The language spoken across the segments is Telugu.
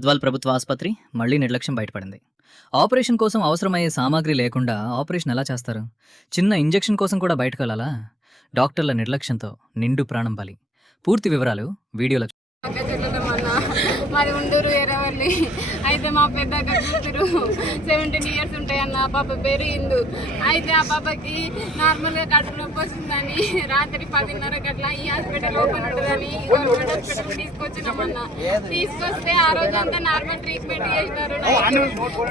గద్వాల్ ప్రభుత్వ ఆసుపత్రి మళ్లీ నిర్లక్ష్యం బయటపడింది. ఆపరేషన్ కోసం అవసరమయ్యే సామాగ్రి లేకుండా ఆపరేషన్ ఎలా చేస్తారు? చిన్న ఇంజెక్షన్ కోసం కూడా బయటకెళ్లాలా? డాక్టర్ల నిర్లక్ష్యంతో నిండు ప్రాణం బలి. పూర్తి వివరాలు వీడియోలో మాది ఉండూరు ఎర్రవల్లి. అయితే మా పెద్ద కూతురు 17 ఇయర్స్ ఉంటాయన్న. ఆ పాప పేరు ఇందు. అయితే ఆ పాపకి నార్మల్గా కడుపు నొప్పి వస్తుందని రాత్రి 10:30 గట్ల ఈ హాస్పిటల్ ఓపెన్ ఉంటుందని గవర్నమెంట్ హాస్పిటల్ తీసుకొచ్చినామన్న. తీసుకొస్తే ఆ రోజు అంతా నార్మల్ ట్రీట్మెంట్ చేసినారు.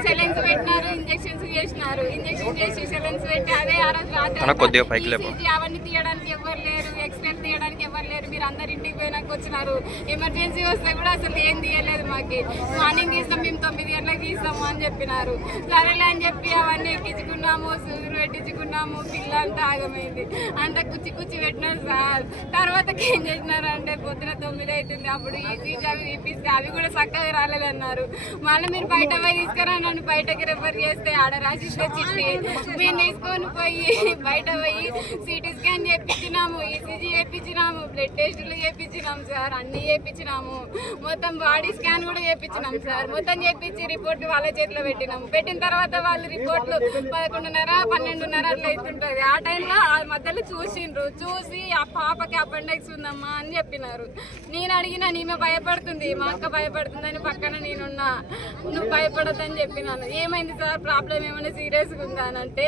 సెలెన్స్ పెట్టినారు, ఇంజెక్షన్స్ చేసినారు. ఇంజెక్షన్ చేసి సెలెన్స్ పెట్టి అదే ఆ రోజు రాత్రి అవన్నీ తీయడానికి ఎవరు లేరు, ఎక్స్రే తీయడానికి ఎవరు లేరు. మీరు అందరు ఇంటికి పోయినాక వచ్చినారు. ఎమర్జెన్సీ వస్తే కూడా అసలు ఏం తీయలేదు. మాకు మార్నింగ్ తీస్తాం, మేము 9 గంటలకు తీస్తాము అని చెప్పినారు. సరేలే అని చెప్పి అవన్నీ ఎక్కించుకున్నాము, సూదులు పెట్టించుకున్నాము. పిల్ల అంతా ఆగమైంది, అంతా కుచ్చి కుచ్చి పెట్టినారు సార్. తర్వాతకి ఏం చేసినారు అంటే పొద్దున 9 అవుతుంది. అప్పుడు ఈసీజీ అవి తీపిస్తే అవి కూడా చక్కగా రాలేదన్నారు. మళ్ళీ మీరు బయట పోయి తీసుకురా నన్ను బయటకి రెఫర్ చేస్తే ఆడ రాసిస్తే చిట్టి మేము తీసుకొని పోయి బయట పోయి సిటీ స్కాన్ చేయించినాము, ఈసీజీ చేయించినాము, బ్లడ్ టెస్టులు చేయించినాము సార్. అన్ని చేయించినాము, మొత్తం బాడీ స్కాన్ కూడా చేయించినాం సార్. మొత్తం చేయించి రిపోర్ట్ వాళ్ళ చేతిలో పెట్టినాము. పెట్టిన తర్వాత వాళ్ళు రిపోర్ట్లు 11:30, 12:30 అట్లా అవుతుంటుంది. ఆ టైంలో ఆ మధ్యలో చూసిండ్రు. చూసి ఆ పాపకి అపెండిక్స్ ఉందమ్మా అని చెప్పినారు. నేను అడిగినా, నీమే భయపడుతుంది, మా అక్క భయపడుతుందని పక్కన నేనున్నా. నువ్వు భయపడద్దని చెప్పినాను. ఏమైంది సార్, ప్రాబ్లం ఏమైనా సీరియస్గా ఉందా అని అంటే,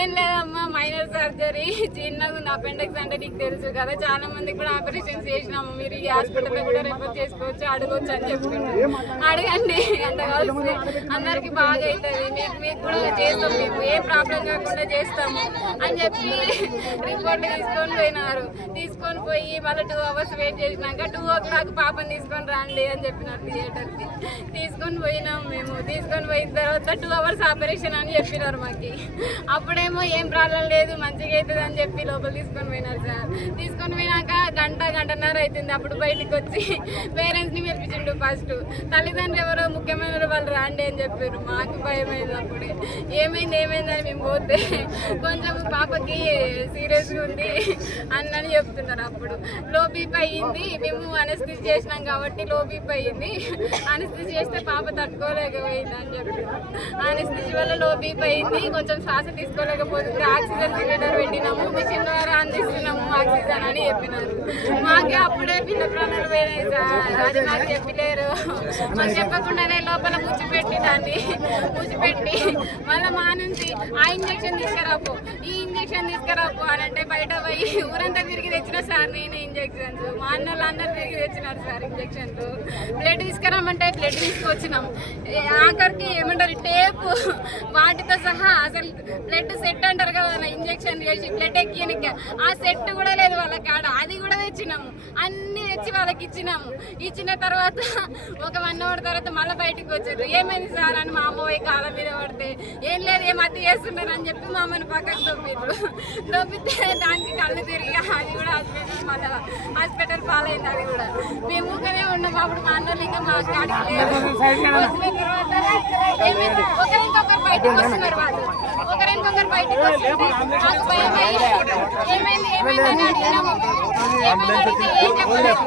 ఏం లేదమ్మా మైనర్ సర్జరీ, చిన్నగా ఉంది. అపెండిక్స్ అంటే నీకు తెలుసు కదా, చాలా మందికి కూడా ఆపరేషన్స్ చేసినాము, మీరు ఈ హాస్పిటల్లో కూడా రెఫర్ చేసుకోవచ్చు, అడగవచ్చు అని చెప్తున్నాను. అడగండి, అంత కలిసి అందరికి బాగా అవుతుంది, మీకు కూడా చేస్తాం, మీకు ఏ ప్రాబ్లం కాకుండా చేస్తాము అని చెప్పి రిపోర్ట్ తీసుకొని పోయినారు. తీసుకొని పోయి మళ్ళీ 2 అవర్స్ వెయిట్ చేసినాక 2 o'clock పాపని తీసుకొని రండి అని చెప్పినారు థియేటర్కి. తీసుకొని పోయినాము మేము. తీసుకొని పోయిన తర్వాత 2 hours ఆపరేషన్ అని చెప్పినారు మాకు. అప్పుడేమో ఏం ప్రాబ్లం లేదు, మంచిగా అవుతుంది అని చెప్పి లోపల తీసుకొని పోయినారు సార్. తీసుకొని పోయినాక గంటన్నర అవుతుంది. అప్పుడు బయటకు వచ్చి పేరెంట్స్ని పిలిపించిండు. ఫస్ట్ తల్లిదండ్రులు ఎవరో ముఖ్యమైన వాళ్ళు రాండి అని చెప్పారు. మాకు భయమైంది. అప్పుడే ఏమైందని మేము పోతే కొంచెం పాపకి సీరియస్గా ఉంది అని చెప్తున్నారు. అప్పుడు లో బీపీ అయ్యింది, మేము అనస్థితి చేసినాం కాబట్టి లో బీపీ అయ్యింది, అనస్థితి చేస్తే పాప తట్టుకోలేకపోయింది అని చెప్పారు. అనస్థితి వల్ల లో బీపీ అయ్యింది, కొంచెం శ్వాస తీసుకోలేకపోతుంది, ఆక్సిజన్ సిలిండర్ పెట్టినాము, మిషన్ ద్వారా అందిస్తున్నాము ఆక్సిజన్ అని చెప్పినారు. మాకే అప్పుడే పిల్ల ప్రాణాలు పోయినాయి సార్. అది నాకు చెప్పలేరు. మాకు చెప్పకుండానే లోపల ముచ్చిపెట్టి దాన్ని ముచ్చిపెట్టి మళ్ళీ మా నుంచి ఆ ఇంజక్షన్ తీసుకురాపు, ఈ ఇంజక్షన్ తీసుకురాపు అని అంటే బయట పోయి ఊరంతా తిరిగి తెచ్చిన సార్ నేనే ఇంజక్షన్స్. మా అన్నలు అందరు తిరిగి తెచ్చినారు సార్ ఇంజక్షన్లు. బ్లడ్ తీసుకురామంటే బ్లడ్ తీసుకొచ్చినాం. ఆఖరికి ఏమంటారు టేపు వాటితో సహా, అసలు బ్లడ్ సెట్ అంటారు కదా ఇంజక్షన్ చేసి బ్లడ్ ఎక్కియనిక, ఆ సెట్ కూడా లేదు వాళ్ళ కాడ. అది కూడా తెచ్చినాము, అన్ని తెచ్చి వాళ్ళకి ఇచ్చినాము. ఇచ్చిన తర్వాత ఒక 1 hour తర్వాత మళ్ళీ బయటకు వచ్చారు. ఏమైంది సార్ అని మా అమ్మ పోయి కాళ్ళ మీద పడితే, ఏం లేదు ఏం అతి చేస్తున్నారు అని చెప్పి మా అమ్మని పక్కకు దొబ్బిండ్రు. దొబ్బితే దానికి కళ్ళు తిరిగి అది కూడా హాస్పిటల్ పాలైంది. అది కూడా మేము ఊకనే ఉన్నాము. అప్పుడు మా అన్నలు ఇంకా మా కాడికి లేదు. వచ్చిన తర్వాత ఒకరింకొకరు బయటకు వస్తున్నారు. వాళ్ళు ఒకరింకొకరు బయటకు వస్తుంది. మాకు భయం అయ్యి ఏమైంది అని అడిగినాము. ఏమైనా ఏం చెప్పలేదు.